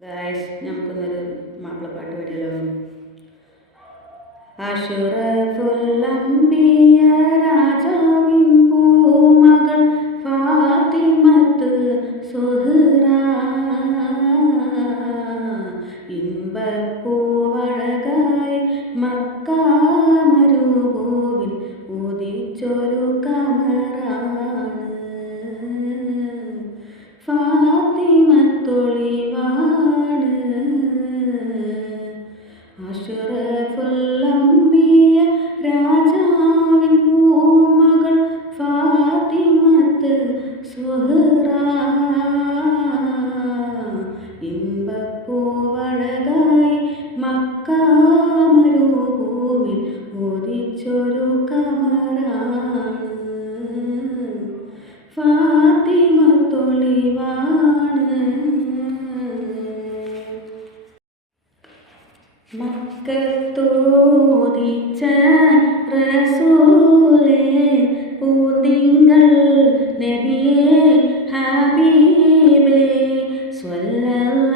Guys, നമുക്കൊന്നൊരു മാപ്പിളപ്പാട്ട് പാടിയല്ലോ. അഷ്റഫുൽ അംബിയ രാജാവിൻ പൂമകൾ ഫാത്തിമത്ത് സുഹ്റ, ഇമ്പപ്പൂവഴകായി മക്ക മരുഭൂവിൽ ഉദിച്ചൊരു കമറാണ് ഫാത്തിമത്തൊളിവാണ്. അഷ്റഫുൽ അംബിയ രാജാവിൻ പൂമകൾ ഫാത്തിമത്ത് സുഹ്റ, ഇമ്പപ്പൂവഴകായി മക്ക മരുഭൂവിൽ ഉദിച്ചൊരു കമറാണ് ഫാത്തിമത്തൊളിവാണ്. മക്കത്തോദിച്ച റസൂലേ പൂതിങ്കൾ നബിയേ ഹബീബേ സ്വല്ലല്ലാഹു